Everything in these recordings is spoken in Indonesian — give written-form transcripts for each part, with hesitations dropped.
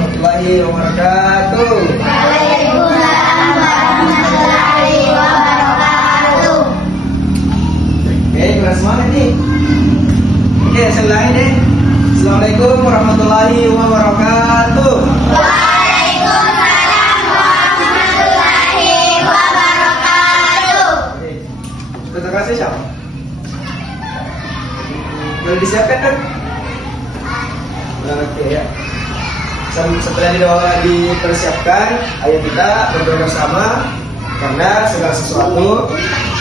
warahmatullahi wabarakatuh. Waalaikumsalam warahmatullahi wabarakatuh. Oke, kelas mana nih? Oke, selain deh. Assalamualaikum warahmatullahi wabarakatuh. Waalaikumsalam warahmatullahi wabarakatuh. Oke, terima kasih siapa? Boleh disiapkan kan? Oke ya. Setelah dipersiapkan, ayo kita berdoa bersama karena segala sesuatu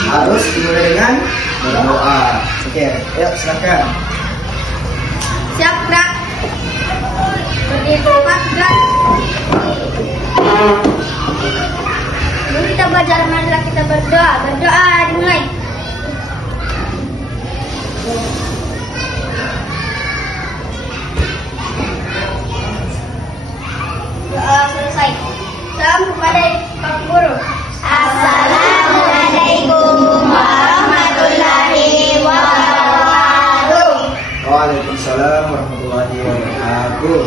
harus dimulai dengan berdoa. Oke, ayo silakan. Siap, Kak. Berdiri, Kak. Dulu kita belajar, marilah kita berdoa. Berdoa dimulai. Doa selesai. Salam kepada Pak Guru. Assalamualaikum warahmatullahi wabarakatuh. Waalaikumsalam warahmatullahi wabarakatuh.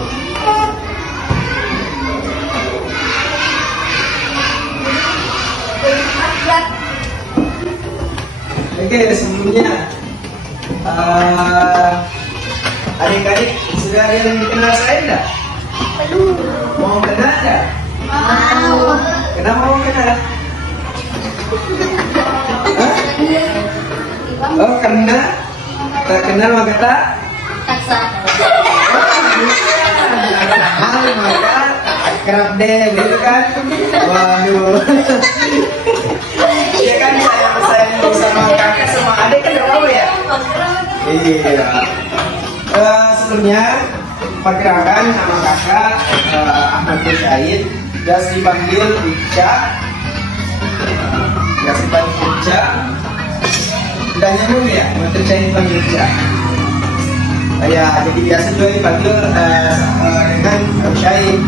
Oke, sebelumnya adik-adik sudah ada yang kenal saya enggak? Belum. Mau kenal enggak? Mau. Kenapa mau kenal? Hah? Oh, karena tak kenal maka tak Taksa. maka akrab deh, gitu kan? Waduh. Iya kan, saya sama kakak sama adik kan gak apa ya? Iya. Sebelumnya perkenalkan nama kakak Ahmad Musaid, biasa dipanggil Ica. Biasa dipanggil Ica. Udah nyambung ya, Menteri saya dipanggil Ica. Ya, jadi biasa juga dipanggil dengan Musaid.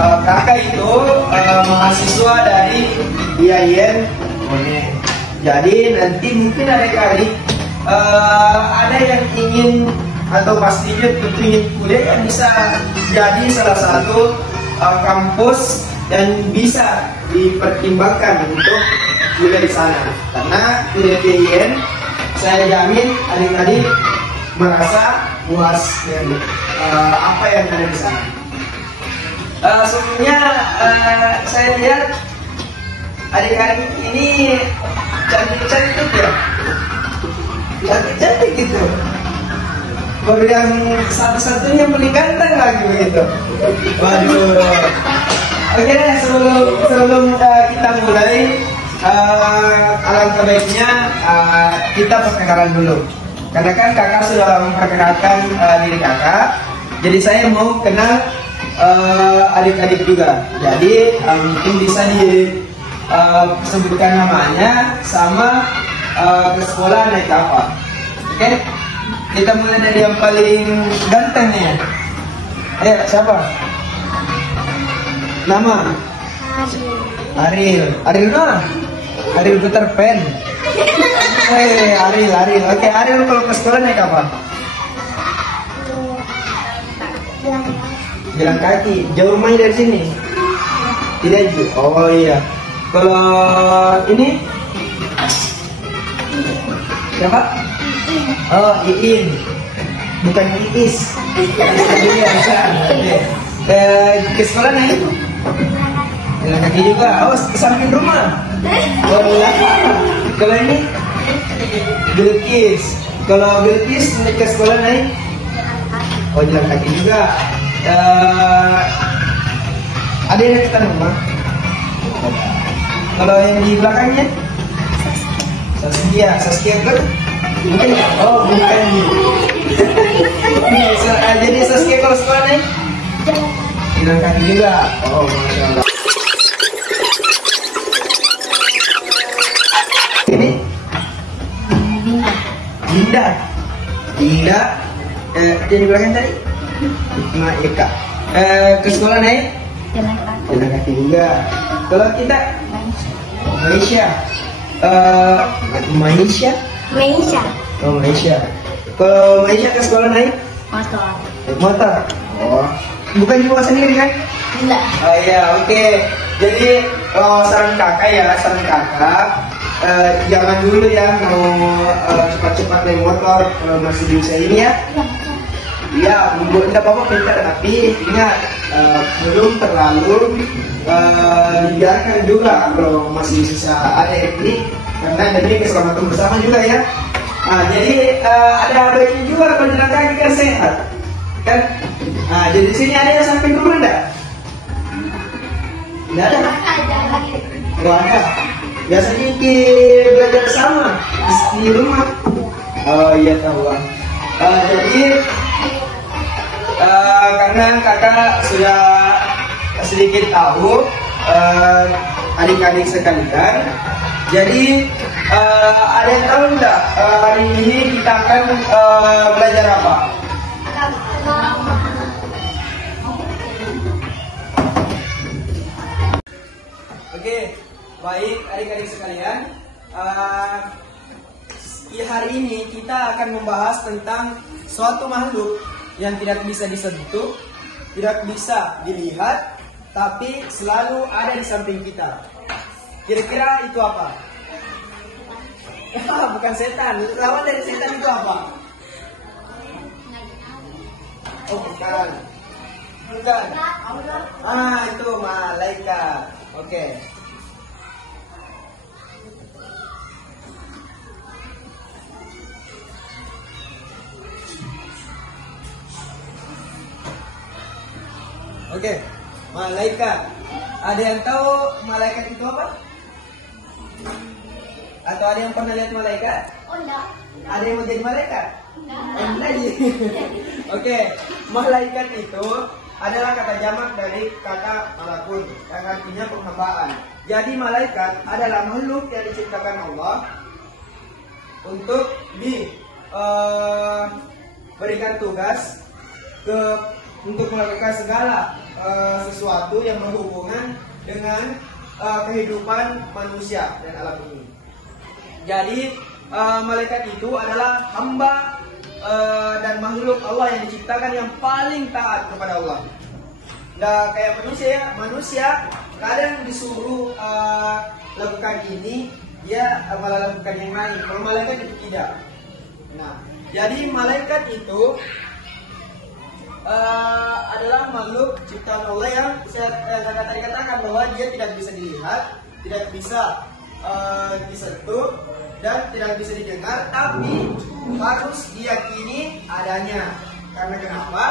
Kakak itu mahasiswa dari IAIN. Jadi nanti mungkin adik-adik ada yang ingin atau pastinya ingin kuliah yang bisa jadi salah satu kampus dan bisa dipertimbangkan untuk kuliah di sana. Karena kuliah di IAIN saya jamin adik-adik merasa puas dengan apa yang ada di sana. Sebelumnya saya lihat adik-adik ini cantik-cantik ya, cantik-cantik gitu. Baru yang satu-satunya paling ganteng lagi begitu. Waduh. Oke, sebelum kita mulai, alangkah baiknya kita perkenalan dulu. Karena kan kakak sudah memperkenalkan diri kakak, jadi saya mau kenal adik-adik juga. Jadi mungkin bisa disebutkan namanya sama ke sekolah naik apa. Oke, kita mulai dari yang paling ganteng nih. Ayo, siapa? Nama? Ariel. Ariel mana? Ariel Peter Pan. Ariel. Oke, Ariel kalau ke sekolah naik apa? Jalan kaki. Jauh main dari sini? Tidak jauh. Oh iya. Kalau ini siapa? Oh, Iin. Bukan Iis. Ke sekolah naik? Jalan kaki juga. Oh, ke samping rumah. Oh, kalau ini Bilkis. Kalau Bilkis ke sekolah naik? Oh, jalan kaki juga. Ada yang dekat rumah. Kalau yang di belakangnya Saskia kan? Mungkin bukan. Jadi Saskia kalau sekolah naik jalan kaki juga. Oh, masya Allah. Ini Dinda. Dia di belakang tadi Hikmah Eka. Ke sekolah naik jalan kaki juga. Kalau kita Malaysia. Oh, Malaysia. Kalau Malaysia ke sekolah naik Motor. motor. Oh, bukan juga sendiri kan? Enggak. Oh iya, oke. Jadi saran kakak jangan dulu ya mau cepat-cepat naik motor kalau masih di usia ini ya. Ya, tidak apa-apa pintar, tapi ingat belum terlalu dibiarkan juga kalau masih sisa ada ini, karena demi keselamatan bersama juga ya. Jadi ada baiknya juga kalau jalan kaki kan sehat, kan? Jadi di sini ada yang sampai rumah enggak? Enggak ada. Enggak ada. Biasanya kita belajar sama di rumah. Oh iya tahu. Jadi karena kakak sudah sedikit tahu adik-adik sekalian, jadi ada yang tahu nggak hari ini kita akan belajar apa? Oke, baik adik-adik sekalian, di hari ini kita akan membahas tentang suatu makhluk yang tidak bisa disentuh, tidak bisa dilihat, tapi selalu ada di samping kita. Kira-kira itu apa? Bukan setan. Lawan dari setan itu apa? Oh bukan. Bukan. Itu malaikat. Oke. Oke, malaikat. Ada yang tahu malaikat itu apa? Atau ada yang pernah lihat malaikat? Oh enggak. Ada yang mau jadi malaikat? Enggak. Oke, malaikat itu adalah kata jamak dari kata malakun, yang artinya penghambaan. Jadi malaikat adalah makhluk yang diciptakan Allah untuk diberikan tugas untuk melakukan segala sesuatu yang berhubungan dengan kehidupan manusia dan alam ini. Jadi malaikat itu adalah hamba dan makhluk Allah yang diciptakan yang paling taat kepada Allah. Nah, kayak manusia kadang disuruh lakukan ini, dia malah lakukan yang lain. Kalau malaikat itu tidak. Nah, jadi malaikat itu adalah makhluk ciptaan Allah yang saya tadi katakan bahwa dia tidak bisa dilihat, tidak bisa disentuh, dan tidak bisa didengar, tapi harus diyakini adanya. Karena kenapa?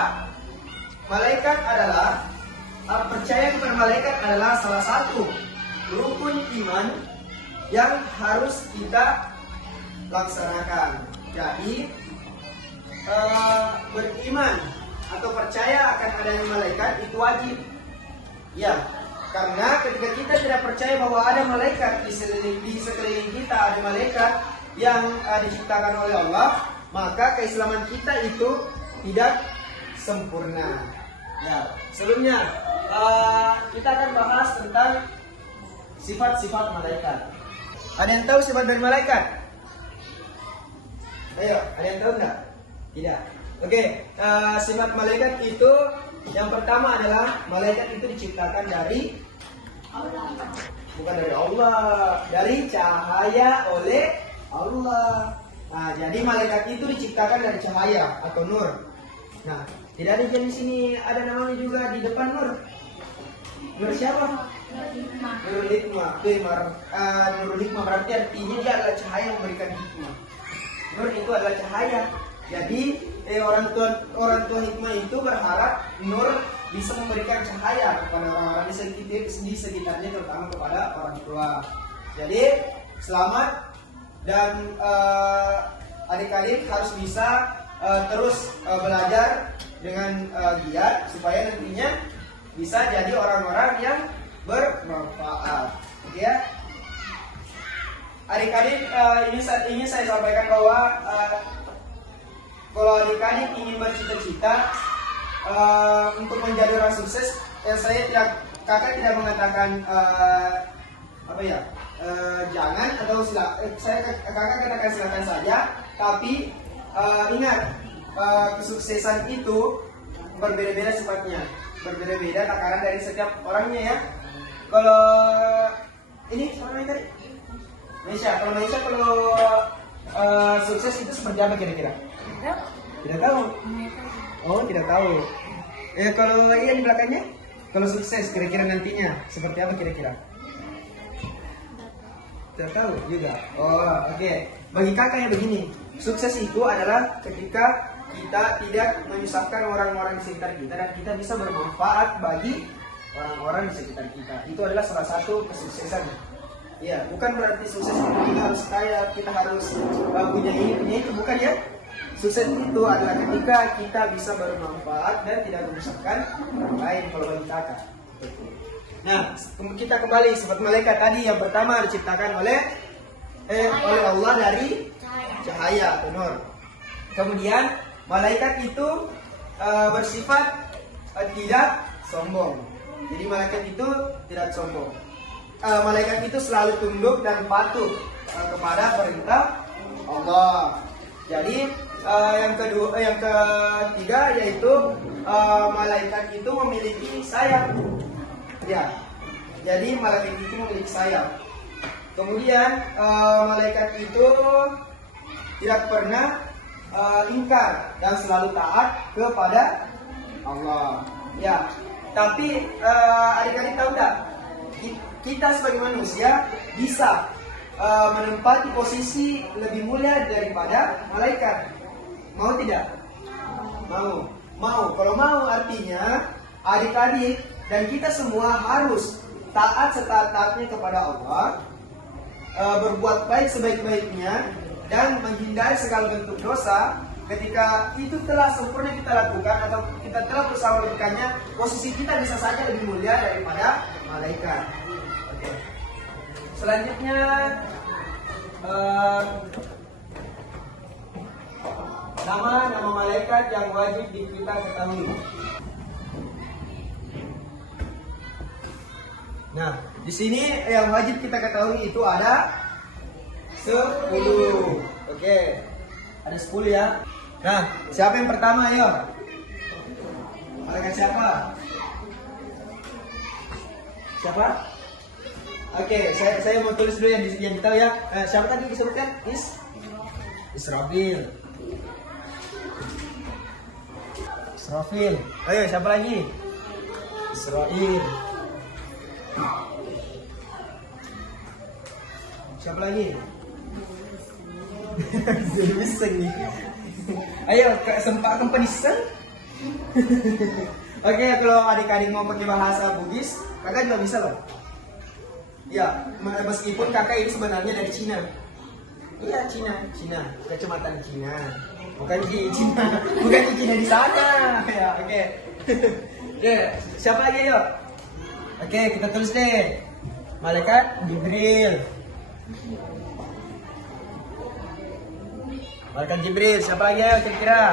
Malaikat adalah percaya kepada malaikat adalah salah satu rukun iman yang harus kita laksanakan. Jadi beriman atau percaya akan adanya malaikat itu wajib. Ya, karena ketika kita tidak percaya bahwa ada malaikat di sekeliling kita, ada malaikat yang diciptakan oleh Allah, maka keislaman kita itu tidak sempurna. Ya, sebelumnya kita akan bahas tentang sifat-sifat malaikat. Ada yang tahu sifat dari malaikat? Ayo, ada yang tahu enggak? Tidak. Oke, sifat malaikat itu yang pertama adalah malaikat itu diciptakan dari Allah. Bukan dari Allah, dari cahaya oleh Allah. Nah, jadi malaikat itu diciptakan dari cahaya atau nur. Nah, tidak ada di sini ada namanya juga di depan nur. Nur siapa? Nurul hikmah. Nurul hikmah berarti artinya dia adalah cahaya yang memberikan hikmah. Nur itu adalah cahaya. Jadi orang tua hikmah itu berharap nur bisa memberikan cahaya kepada orang-orang di sekitarnya, terutama kepada orang tua. Jadi selamat dan adik-adik harus bisa terus belajar dengan giat supaya nantinya bisa jadi orang-orang yang bermanfaat. Oke ya. Adik-adik ini saya sampaikan bahwa kalau adik-adik ingin bercita-cita untuk menjadi orang sukses, kakak tidak mengatakan jangan atau kakak katakan silakan saja, tapi ingat kesuksesan itu berbeda-beda sifatnya. berbeda-beda takaran dari setiap orangnya ya. Kalau ini siapa namanya tadi? Maisha. Kalau Maisha kalau sukses itu seperti apa kira-kira? Tidak tahu. Oh, tidak tahu. Kalau Ian di belakangnya, kalau sukses kira-kira nantinya seperti apa kira-kira? Tidak tahu juga. Oh, oke. Bagi kakaknya begini, sukses itu adalah ketika kita tidak menyusahkan orang-orang di sekitar kita dan kita bisa bermanfaat bagi orang-orang di sekitar kita. Itu adalah salah satu kesuksesan. Ya, bukan berarti sukses itu kita harus kaya, kita harus punya ini, punya itu, bukan ya. Sukses itu adalah ketika kita bisa bermanfaat dan tidak menyusahkan orang lain kalau bagi kakak. Nah, kita kembali seperti malaikat tadi yang pertama diciptakan oleh Allah dari cahaya atau nur. Kemudian malaikat itu bersifat tidak sombong. Jadi malaikat itu tidak sombong. Malaikat itu selalu tunduk dan patuh kepada perintah Allah. Jadi yang ketiga yaitu malaikat itu memiliki sayap. Ya, jadi malaikat itu memiliki sayap. Kemudian malaikat itu tidak pernah ingkar dan selalu taat kepada Allah. Ya, tapi adik-adik tahu tak? Kita sebagai manusia bisa menempati posisi lebih mulia daripada malaikat. Mau tidak? Mau. Mau. Kalau mau artinya adik-adik dan kita semua harus taat setaat-taatnya kepada Allah, berbuat baik sebaik-baiknya dan menghindari segala bentuk dosa. Ketika itu telah sempurna kita lakukan atau kita telah berusaha melakukannya, posisi kita bisa saja lebih mulia daripada malaikat. Oke. Selanjutnya nama malaikat yang wajib kita ketahui. Nah, di sini yang wajib kita ketahui itu ada 10. Oke. Ada 10 ya. Nah, siapa yang pertama ayo? Malaikat siapa? Siapa? Oke, saya mau tulis dulu yang ditahu ya. Siapa tadi disebutkan? Israfil. Israfil. Ayo, siapa lagi? Israil. Siapa lagi? Bising nih. Ayo, sempatkan penisah. Oke, kalau adik-adik mau pakai bahasa Bugis, kakak juga bisa loh. Ya, meskipun kakak ini sebenarnya dari Cina. Iya, Cina, kecamatan Cina. Bukan di Cina, bukan di Cina di sana. Ya, oke. Oke, siapa lagi yuk? Oke, kita tulis deh. Malaikat Jibril. Malaikat Jibril, siapa lagi ayo kira-kira?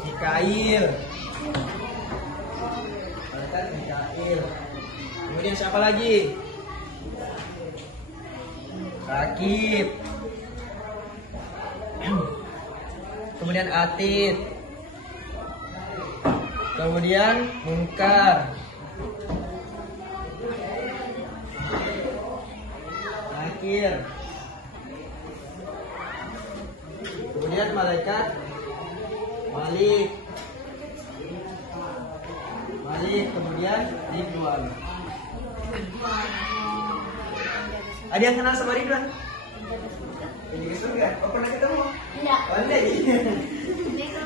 Mikail. Malaikat Mikail. Kemudian siapa lagi? Rakib. Kemudian Atid. Kemudian Munkar. Nakir. Kemudian malaikat Malik. Kemudian Ridwan. Ada yang kenal sama Ridwan? Ini ke surga? Oh, pernah ketemu? Tidak. Oh, enggak.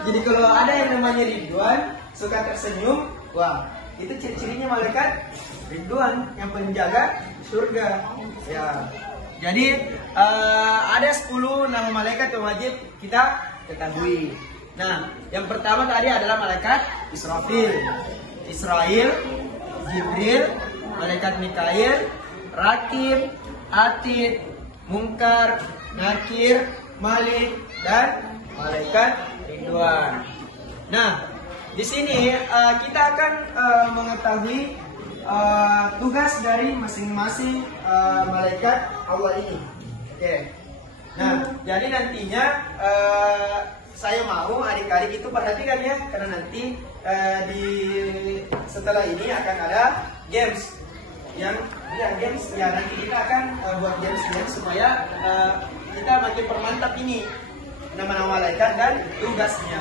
Jadi kalau ada yang namanya Ridwan suka tersenyum, wah, itu ciri-cirinya malaikat Ridwan yang penjaga surga. Ya. Jadi ada 10 nama malaikat yang wajib kita ketahui. Nah, yang pertama tadi adalah malaikat Israfil, Jibril, malaikat Mikail, Rakib, Atid, Munkar, Nakir, Malik, dan malaikat Ridwan. Nah, di sini kita akan mengetahui tugas dari masing-masing malaikat Allah ini. Oke. Nah, jadi nantinya saya mau adik-adik itu perhatikan ya, karena nanti setelah ini akan ada games yang games ya, nanti kita akan buat games supaya kita makin permantap ini nama-nama malaikat dan tugasnya.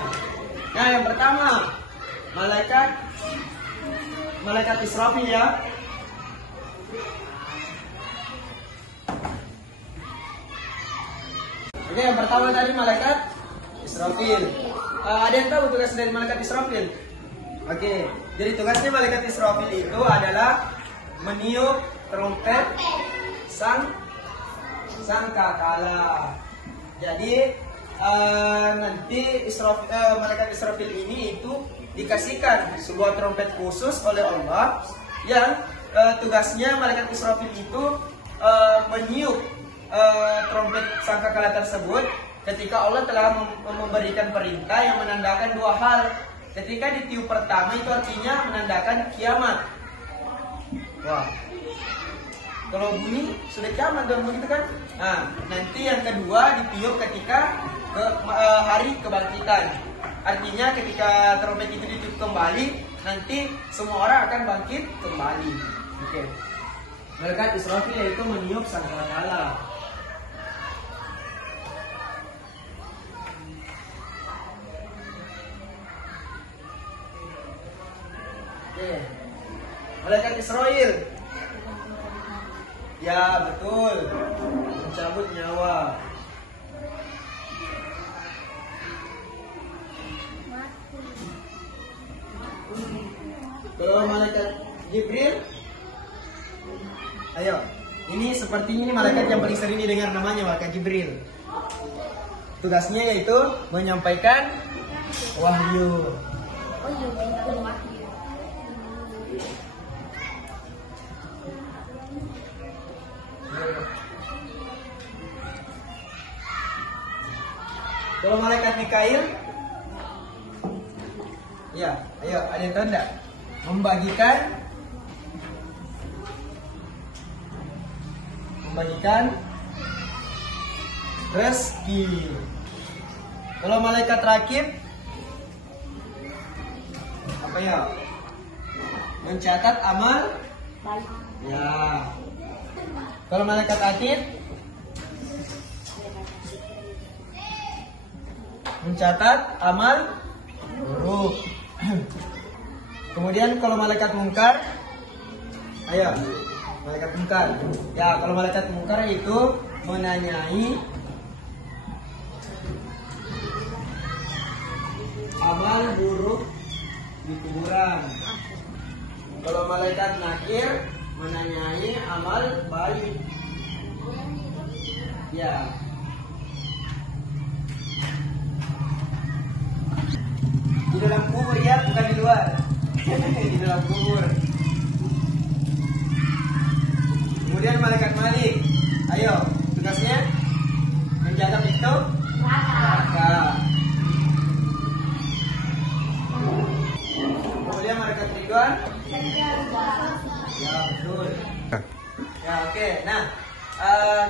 Nah, yang pertama malaikat Israfil ya. Oke, yang pertama tadi malaikat Israfil. Ada yang tahu tugas dari malaikat Israfil? Oke, jadi tugasnya malaikat Israfil itu adalah meniup trompet sangkakala. Jadi nanti malaikat Israfil ini itu dikasihkan sebuah trompet khusus oleh Allah yang tugasnya malaikat Israfil itu meniup trompet sangkakala tersebut ketika Allah telah memberikan perintah yang menandakan dua hal. Ketika ditiup pertama itu artinya menandakan kiamat. Wah, kalau bunyi sudah kiamat dong begitu kan? Nah, nanti yang kedua ditiup ketika hari kebangkitan. Artinya ketika trompet itu ditiup kembali, nanti semua orang akan bangkit kembali. Oke. Malaikat Israfil yaitu meniup sangkakala. Malaikat Israel. Ya, betul. Mencabut nyawa. Kalau malaikat Jibril, ayo. Ini seperti ini malaikat yang paling sering didengar namanya, malaikat Jibril. Tugasnya yaitu menyampaikan wahyu. Kalau malaikat Mikail, ya, ayo, ada yang tahu enggak? Membagikan rezeki. Kalau malaikat Rakib, apa ya? Mencatat amal baik. Ya. Kalau malaikat Atid, mencatat amal buruk. Kemudian kalau malaikat Mungkar, ayo, malaikat Mungkar. Ya, kalau malaikat Mungkar itu menanyai amal buruk di kuburan. Kalau malaikat Nakir menanyai amal baik. Ya. Di dalam kubur ya, bukan di luar. Di dalam kubur. Kemudian malaikat Malik, ayo, tugasnya menjaga pintu neraka. Kemudian malaikat Ridwan, ya betul. Ya, oke. Nah,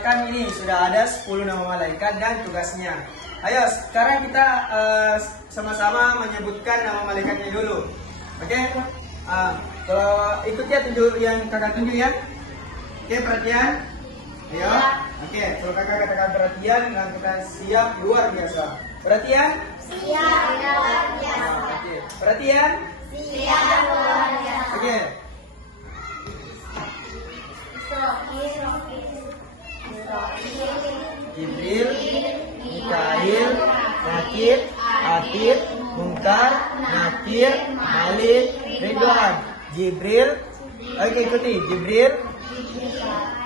kan ini sudah ada 10 nama malaikat dan tugasnya. Ayo, sekarang kita sama-sama menyebutkan nama malaikatnya dulu. Oke? Kalau ikut ya tunjuk yang kakak tunjuk ya. Oke, perhatian. Ayo. Oke, kalau kakak katakan perhatian, dan kita siap luar biasa. Perhatian? Siap luar biasa. Oke, perhatian? Siap luar biasa. Oke. Jibril, Mikail, Nakir, Atid, Mungkar, Nakir, Malik, Ridwan. Jibril, oke ikuti. Jibril,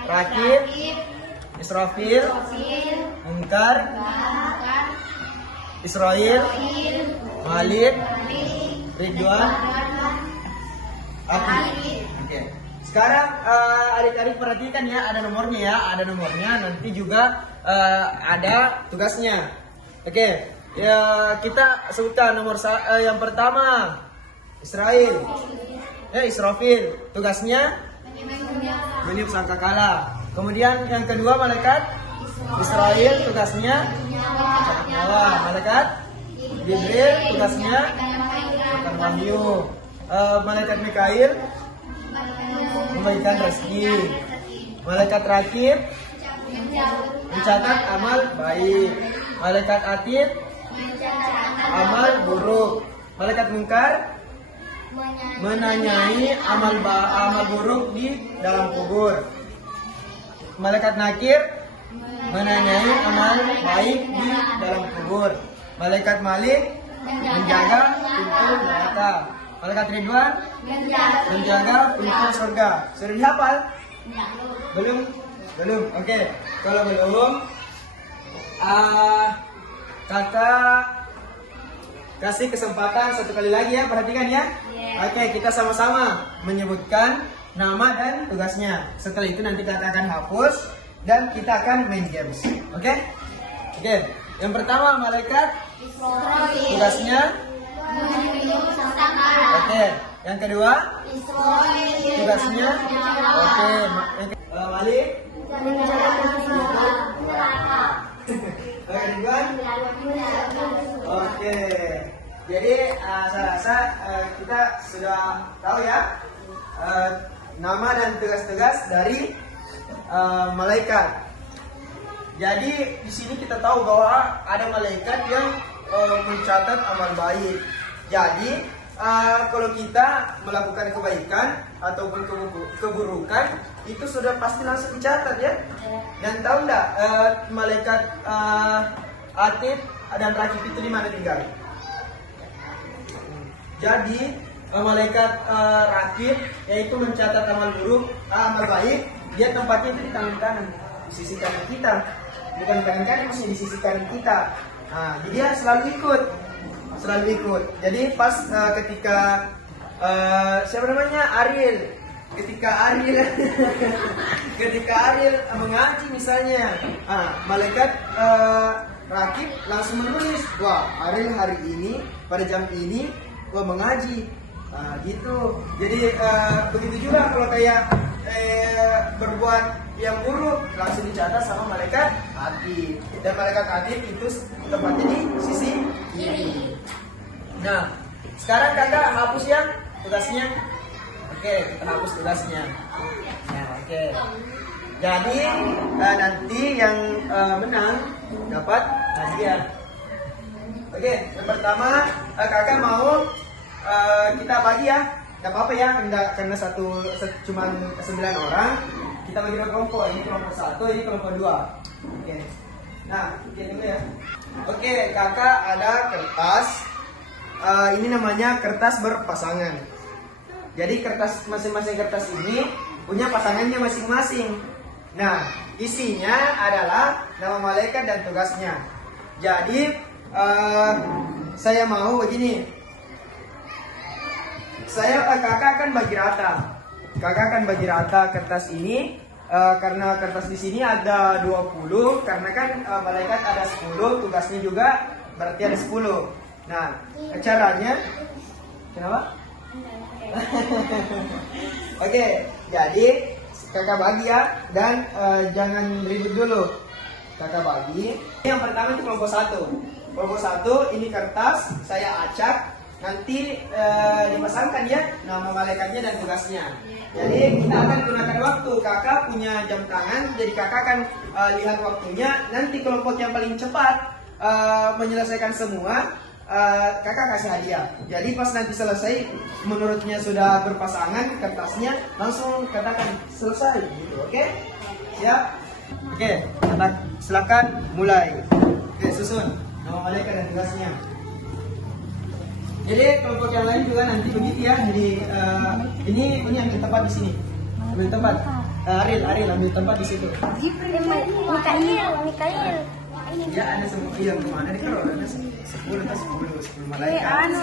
Rakib, Israfil, Mungkar, Israel, Malik, Ridwan, Atid. Oke. Sekarang adik-adik perhatikan ya, ada nomornya ya, ada nomornya. Nanti juga ada tugasnya. Oke, ya kita sebutkan nomor yang pertama Israel, Israfil. Tugasnya meniup sangkakala. Kemudian yang kedua malaikat Israel, tugasnya nyawa. Malaikat Jibril tugasnya Bukan wahyu. Malaikat Mikail membagikan rezeki. Malaikat Rakib mencatat amal baik. Malaikat Atid amal buruk. Malaikat Mungkar menanyai amal buruk di dalam kubur. Malaikat Nakir menanyai amal baik di dalam kubur. Malaikat Malik menjaga pintu neraka. Malaikat Ridwan menjaga pintu surga. Sudah dihafal? Belum? Oke. Kalau belum, kakak kasih kesempatan satu kali lagi ya, perhatikan ya. Oke, kita sama-sama menyebutkan nama dan tugasnya. Setelah itu nanti kakak akan hapus dan kita akan main games. Oke? Yang pertama malaikat tugasnya. Oke. Yang kedua tugasnya. Oke. Malik. Ridwan. Oke. Jadi saya rasa kita sudah tahu ya nama dan tugas-tugas dari malaikat. Jadi di sini kita tahu bahwa ada malaikat yang mencatat amal baik. Jadi kalau kita melakukan kebaikan ataupun keburukan itu sudah pasti langsung dicatat ya. Dan tahu nggak malaikat Atid dan Rakib itu di mana tinggal? Jadi malaikat Rakib yaitu mencatat amal baik, dia tempatnya itu di tangan kanan, di sisi kanan kita. Bukan tangan kanan, maksudnya di sisi kanan kita. Nah, jadi dia selalu ikut. Jadi pas ketika siapa namanya Ariel, ketika Ariel mengaji misalnya, malaikat Rakib langsung menulis, wah Ariel hari ini pada jam ini mengaji. Gitu. Jadi begitu juga kalau kayak berbuat yang buruk langsung dicatat sama malaikat Atid. Dan malaikat Atid itu tempatnya di sisi kiri. Nah, sekarang kakak hapus ya tugasnya. Oke, kita hapus tugasnya. Nah, oke. Jadi nanti yang menang dapat hadiah. Oke, yang pertama kakak mau kita bagi ya, nggak apa-apa ya, karena cuma 9 orang, kita bagi dua kelompok, ini kelompok 1, ini kelompok 2. Oke. Nah, ini dulu ya. Oke, kakak ada kertas, ini namanya kertas berpasangan. Jadi masing-masing kertas ini punya pasangannya masing-masing. Nah, isinya adalah nama malaikat dan tugasnya. Jadi saya mau begini. Kakak akan bagi rata kertas ini karena kertas di sini ada 20, karena kan malaikat ada 10, tugasnya juga berarti ada 10. Nah, caranya kenapa? Oke, jadi kakak bagi ya, dan jangan ribut dulu. Kakak bagi. Yang pertama itu kelompok 1. Kelompok 1 ini kertas saya acak. Nanti dipasangkan ya nama malaikatnya dan tugasnya. Jadi kita akan gunakan waktu. Kakak punya jam tangan, jadi kakak akan lihat waktunya. Nanti kelompok yang paling cepat menyelesaikan semua, kakak kasih hadiah. Jadi pas nanti selesai, menurutnya sudah berpasangan kertasnya, langsung katakan selesai. Gitu, oke? Siap? Oke, silakan mulai. Oke, susun nama malaikat dan tugasnya. Jadi kelompok yang lain juga nanti begitu ya. Jadi ini ambil tempat di sini. Ambil tempat. Ariel ambil tempat di situ. Mikail. Ya ada semua. Iya kemana nih kalau ada 10 malaikat.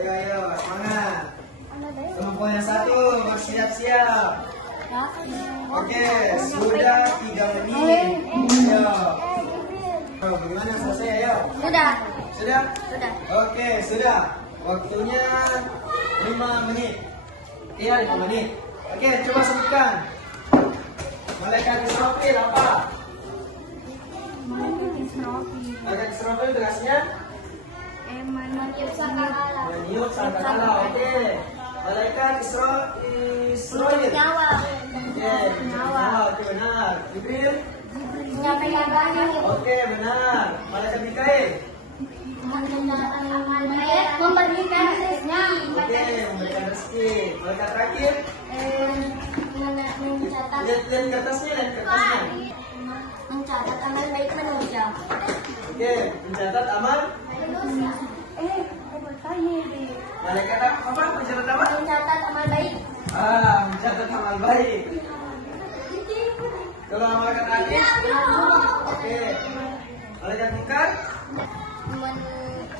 Ayo semangat. Kelompok yang 1 bersiap-siap. Oke, sudah 3 menit. Ayo. Bagaimana selesai ayo? Sudah? Oke, sudah. Waktunya 5 menit. Iya, 5 menit. Oke, coba sebutkan. Malaikat Israfil apa? Malaikat Israfil tugasnya Meniup sangkakala. meniup sangkakala. Oke. Malaikat Israfil. Nyawa. Oke, nyawa. Oke, benar. Jibril. Menyampaikan wahyu. Oke, benar. Malaikat Mikail. Memberikan rezeki. Oke, memberikan rezeki. Malaikat terakhir. Mencatat. Lihat kertasnya, lihat kertasnya. Mencatat amal baik manusia. Oke, mencatat amal. Malaikat apa? Mencatat apa? Mencatat amal baik. Mencatat amal baik. Kalau malaikat terakhir. Oke. Malaikat mungkar.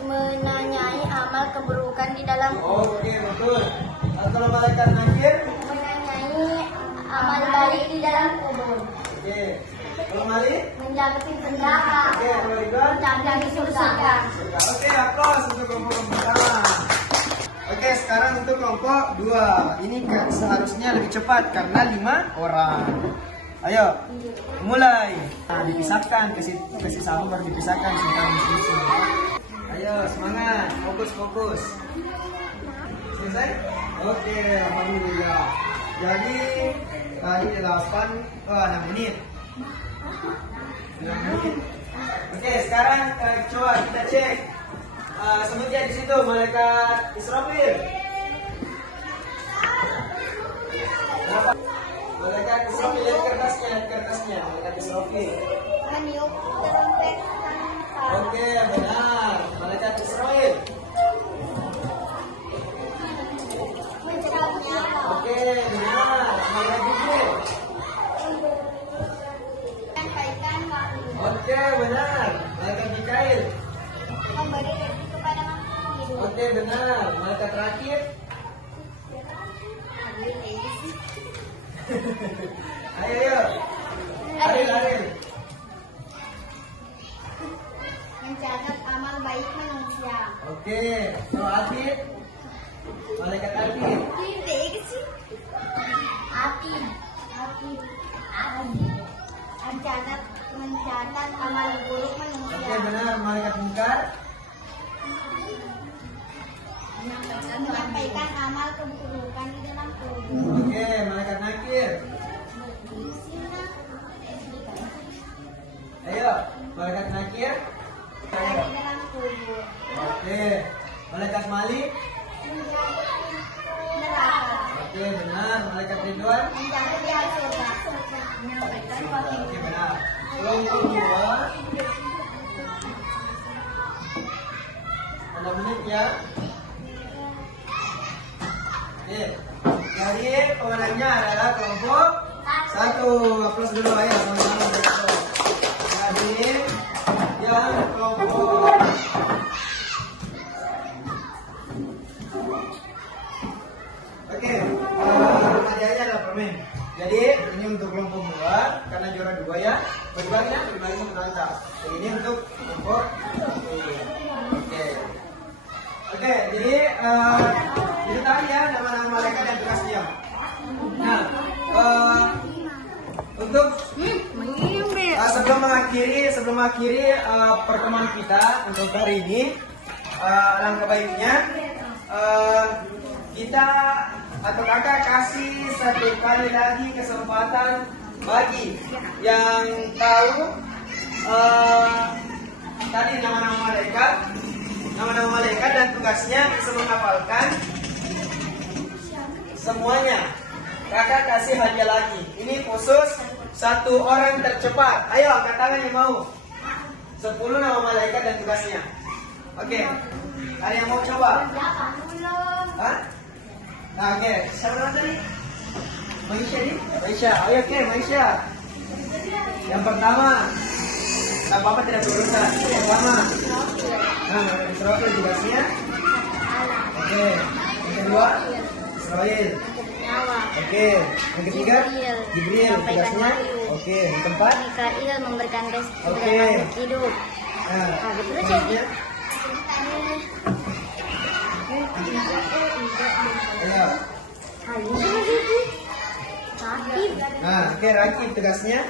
Menanyai amal keburukan di dalam. Oke, betul. Kalau malaikat nakir. Menanyai amal baik di dalam kubur. Oke. Kalau Malik. Menjaga pintu neraka. Oke, kalau Ridwan. Menjaga di surga. Oke, aplaus untuk kelompok pertama. Oke, sekarang untuk kelompok 2. Ini seharusnya lebih cepat karena 5 orang. Ayo, mulai. Nah, dipisahkan, kasih salam baru dipisahkan singkat masing-masing. Ayo, semangat, fokus. Selesai? Oke, alhamdulillah. Jadi tadi 6 menit. 6 menit. Oke, sekarang coba kita cek. Sebutnya di situ malaikat Israfil. Malaikat Israfil, lihat kertasnya, malaikat Israfil. Meniup trompet. Oke, benar. Malaikat Israfil. Mencerat nyawa. Oke, benar. Malaikat Jibril. Menyampaikan wahyu. Oke, benar. Malaikat Mikail. Memberi rezeki kepada makhluk hidup. Oke, benar. Malaikat terakhir. Ayo. Aril. Mencatat amal baik manusia. Oke, kalau Adit. Malaikat Adit. Hati. Mencatat amal buruk manusia. Oke, benar. Malaikat Mungkar. Menyampaikan amal keburukan di dalam kubur. Oke, malaikat Nakir. Ayo, malaikat Nakir. Ayo. Di dalam kubur. Oke, malaikat Malik. Neraka. Oke, benar. Malaikat Ridwan. Menjaga di surga. Menyampaikan wahyu. Oke, benar. Kelompok 2. 6 menit ya. Oke, jadi pemenangnya adalah kelompok 1. Aplaus dulu, ayo sama-sama. Jadi yang kelompok Oke, hadiahnya adalah permen. Jadi ini untuk kelompok 2 karena juara 2 ya. Berbagi menantang. Ini untuk kelompok 1. Oke, jadi itu tadi ya nama-nama malaikat dan tugas dia. Nah, untuk sebelum mengakhiri pertemuan kita untuk hari ini, alangkah baiknya kita atau kakak kasih satu kali lagi kesempatan bagi yang tahu tadi nama-nama malaikat dan tugasnya bisa menghafalkan semuanya. Kakak kasih hadiah lagi. Ini khusus 1 orang tercepat. Ayo angkat tangan yang mau. 10 nama malaikat dan tugasnya. Oke. Ada yang mau coba? Hah? Nah, oke. Siapa nama tadi? Maisha. Oke, Maisha. Yang pertama. Nah, Bapak tidak berurusan. Yang pertama. Nah, Israfil tugasnya. Oke. Yang kedua, Israel. Oke. Yang ketiga, Jibril tugasnya. Oke. Yang keempat, Mikail memberikan rezeki Oke. hidup. nah, Terus selanjutnya, ayo. Nah, oke, Rakib tugasnya.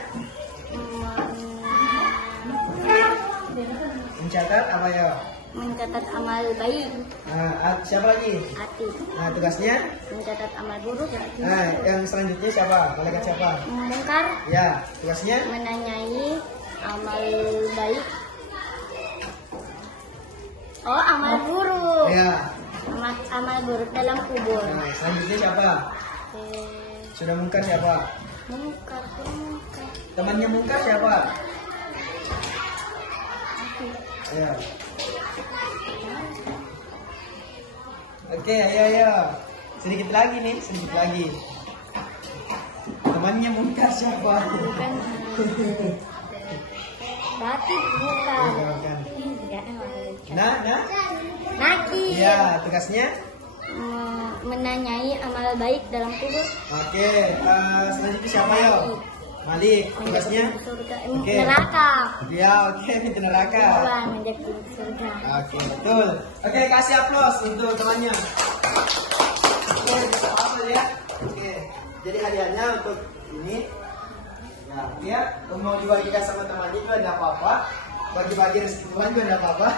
Mencatat apa ya? Mencatat amal baik. Nah, siapa lagi? Hati. Nah, tugasnya? Mencatat amal buruk. Nah, yang selanjutnya siapa? Malaikat siapa? Mungkar. Ya, tugasnya? Menanyai amal baik. Oh, amal buruk. Ya. Amal buruk dalam kubur. Nah, selanjutnya siapa? Sudah mungkar siapa? Mungkar. Temannya mungkar siapa? Ya. Oke, ayo. Sedikit lagi nih, sedikit lagi. Temannya mungkar siapa? Bukan. Batik bukan. Bukan. Nah. Nah. Naki. Ya, tugasnya? Menanyai amal baik dalam kubur. Oke, selanjutnya siapa yo? Malik, tugasnya? Surga. Oke. Neraka. Ya, oke, pintu neraka. Bukan menjadi surga. Oke, betul. Oke, kasih aplaus untuk temannya. Oke, bisa apa ya? Oke, jadi hadiahnya untuk ini. Nah, dia mau dibagikan sama temannya juga tidak apa-apa. Bagi-bagi rezeki Tuhan juga tidak apa-apa.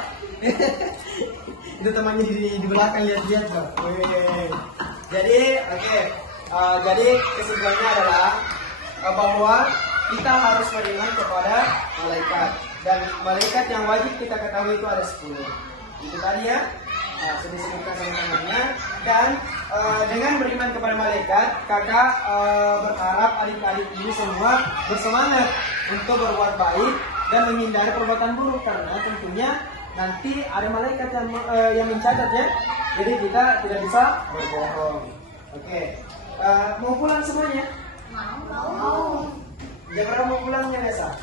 Itu temannya di belakang lihat-lihat loh. Jadi, oke. Jadi kesimpulannya adalah bahwa kita harus beriman kepada malaikat, dan malaikat yang wajib kita ketahui itu ada 10. Itu tadi ya, sudah disebutkan sama temannya. Dan dengan beriman kepada malaikat, kakak berharap adik-adik ini semua bersemangat untuk berbuat baik dan menghindari perbuatan buruk, karena tentunya nanti ada malaikat yang mencatat ya. Jadi kita tidak bisa berbohong. Oke, mau pulang semuanya? Mau. Jam berapa mau pulangnya biasa?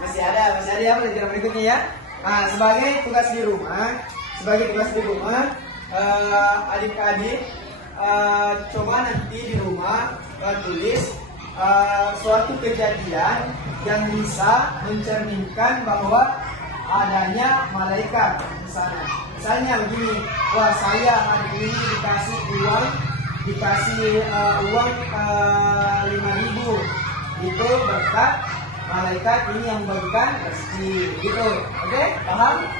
Masih ada ya pelajaran berikutnya ya. Nah, sebagai tugas di rumah, adik-adik coba nanti di rumah tulis suatu kejadian yang bisa mencerminkan bahwa adanya malaikat di sana. Misalnya begini, wah saya hari ini dikasih uang 5.000, itu berkat malaikat ini yang membagikan rezeki, gitu. Oke, paham?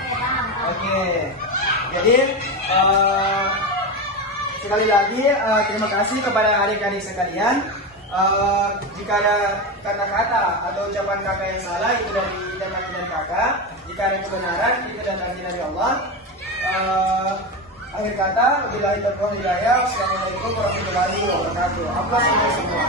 Oke. Jadi sekali lagi terima kasih kepada adik-adik sekalian. Jika ada kata-kata atau ucapan kakak yang salah, itu dari dan kakak. Jika ada kebenaran, itu datangnya dari Allah. Akhir kata, wabillahi taufiq hidayah. Assalamualaikum warahmatullahi wabarakatuh. Aplaus untuk semua.